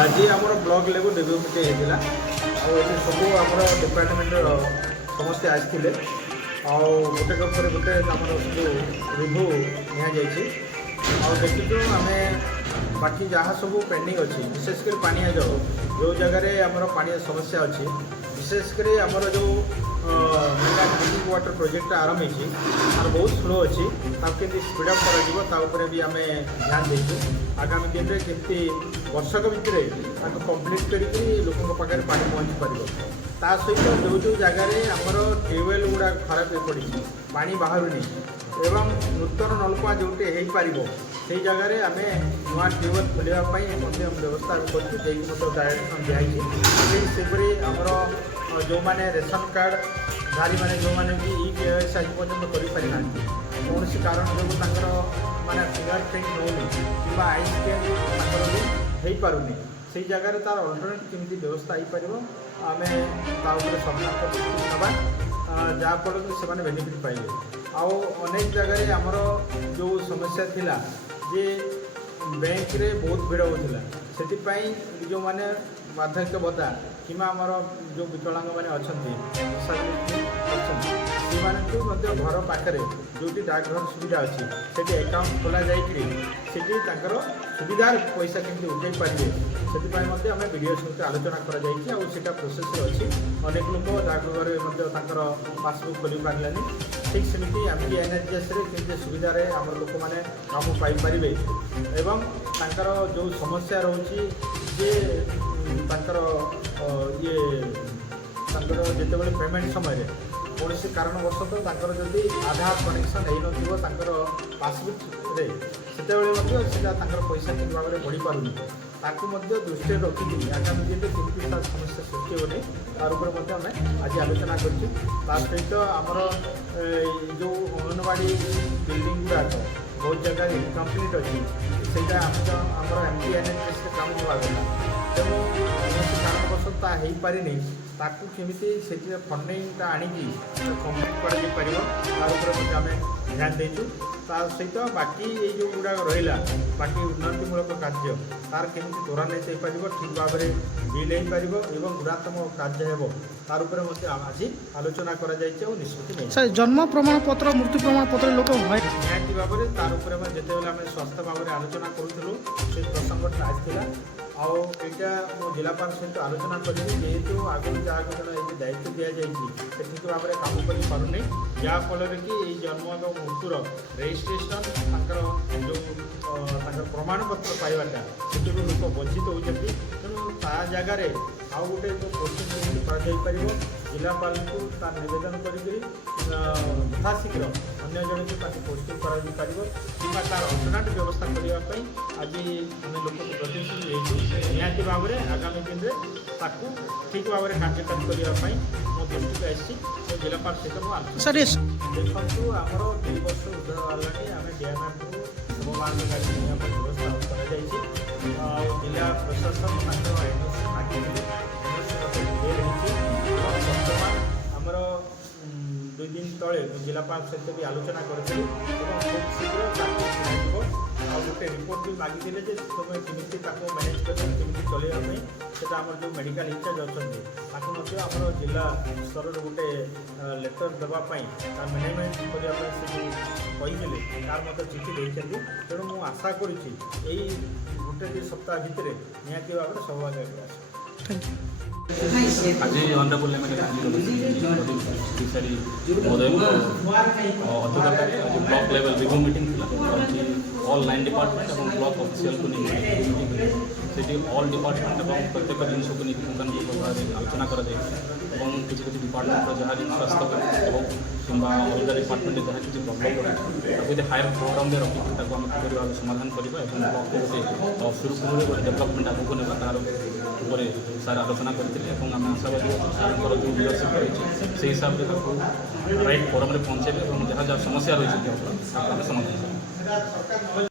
आज आम block level review meeting होता सब आम डिपार्टमेंट समस्ते आते गोटे गोटे आम सब रिव्यू देखु आम बाकी जहाँ सब पेंडिंग अच्छी विशेषकर पानी जल जो जगार आमर पानी समस्या अच्छी विशेषकर आमर जो ड्रिंकिंग वाटर प्रोजेक्ट आरंभ होती बहुत स्लो अच्छी केमती स्पीडअप कर भी आम ध्यान देचु आगामी दिन में केमती वर्षक भितर कंप्लीट कर लोकों पाखे पानी पहुँची पार ता सहित जो जो जगार आमर ट्यूबवेल गुड़ा खराब पड़ी पानी बाहर एवं नूतन नलकुआ जोटे हो पार से जगार आम नुआ ट्यूबवेल खोलने व्यवस्था कर डायरेक्शन दिखाई सेपरी आमर जो मैंने रेशन कार्ड धारी मैंने जो मैंने भी ई आज पर्यटन करें कौन कारण जो माने फिंगर प्रिंट होनी कि आई स्कैन भी हो पारुनी से जगह तार अल्टरनेट केमती व्यवस्था हो पार आम सरकार जहाँफल से बेनिफिट पाइले आउ अनेक जगह आमर जो समस्या थिला जे बैंक रे बहुत भिड़ होता से जो मैंने वार्धक्य भत्ता कि आमर जो विकलांग मैंने अच्छा से घर पाखे जो डाकघर सुविधा अच्छी से अकाउंट खोल जाकर सुविधार पैसा केमती उठे पारे से आम वीडियो सहित आलोचना करा प्रोसेस अच्छी अनेक लोक डाकघर पासबुक खोल पारानी ठीक सेमती आम एनएचएस केमती सुविधार आम लोक मैंने काम पाइपर एवं जो समस्या रोचे जे ये जिते पेमेंट समय कौन कारणवश जदि आधार कनेक्शन हो पासबुक से पैसा ठीक भाव में बढ़ी पारुनी ताकू दृष्टि रखी आगामी दिन में केमती समस्या सृष्टि होनी तार उपर आम आज आलोचना कर आमर जो अंगनवाड़ी बिल्डिंग गुड़ाक बहुत जगह इनकम्प्लीट अच्छी से आमर एमटी एनएचएस काम दिगला तेणु कौन कारणवश हो पारे ताकू केमिति से फंडिंग आनिकी कम्प्लीट कर ध्यान देचु सहित बाकी ये जो गुड़ा रहा बाकी उन्नतिमूलक कार्य तार केमती त्वरान्वित हो पार ठीक भाव में बिल हो पार और गुणात्म कार्य हो तार आज आलोचना कर निष्पत्ति जन्म प्रमाण पत्र मृत्यु प्रमाण पत्र लोक निहाती भाव में तार जिते आम स्वास्थ्य भाव में आलोचना करूँ से प्रसंगटा आसाला आईटा मो जिलापाल सहित आलोचना करी जेहेतु आगुरी जहाँ ये दायित्व दि जाए ठीक भाव में काम कर पारुनी जहाँफल कि जन्म और मृत्युर रेजिस्ट्रेशन जो प्रमाण पत्र पाइबाटा से लोक वंचित होती तेणु ता जगार आउ गोटे जो पोस्टिंग कर जिलापाल को तार नवेदन यथाशीघ्र अन्य जन को पोस्टिंग कर तार अल्टरनेट व्यवस्था करने आज आम लोक प्रतिश्रुति निहाती भाव में आगामी दिन में ताकू ठीक भाव में कार्यकारी करने मो दृष्टि आसी जिलापाल सहित देखु आमर 2 वर्ष उद्धार आम डीएमएफ को सबमान गाड़ी व्यवस्था कर जिला प्रशासन बर्तमान आमर 2 दिन तले जिलापाल सहित भी आलोचना करूँ खूब शीघ्र गोटे रिपोर्ट भी मागिदे तुम केमी मैनेज करमी चलवाई से आम जो मेडिकल इंचार्ज अच्छा आमर जिला स्तर गोटे लेटर देवाई मैनेजमेंट करने तार मत चिठी देते तेणु मुझे आशा करुँच गोटे 2 सप्ताह भितर निहाती भाव में सब आगे आज ऑनरेबल जूडिशियरी महोदय अध्यक्षतार आज ब्लॉक लेवल रिव्यू मीटिंग थी ऑल 9 डिपार्टमेंट और ब्लॉक ऑफिशियल को नहीं ऑल डिपार्टमेंट और प्रत्येक जिनस को नहीं आलोचना कर किसी किसी डिपार्टमेंट जहाँ स्वास्थ्य और कि अलग डिपार्टमेंट जहाँ किसी प्रोब्लेम रही हायर फोरम में रखी आम किपर समाधान करवा ब्लॉक को सुरुखुरु गोटे डेभलपमेंट आगे नहीं तार सार आलोचना करते आम आशावादी सार जो लीडरशिप रही से हिसाब से राइट फोरम में पहुँचे जहाँ जहाँ समस्या रही है समाधान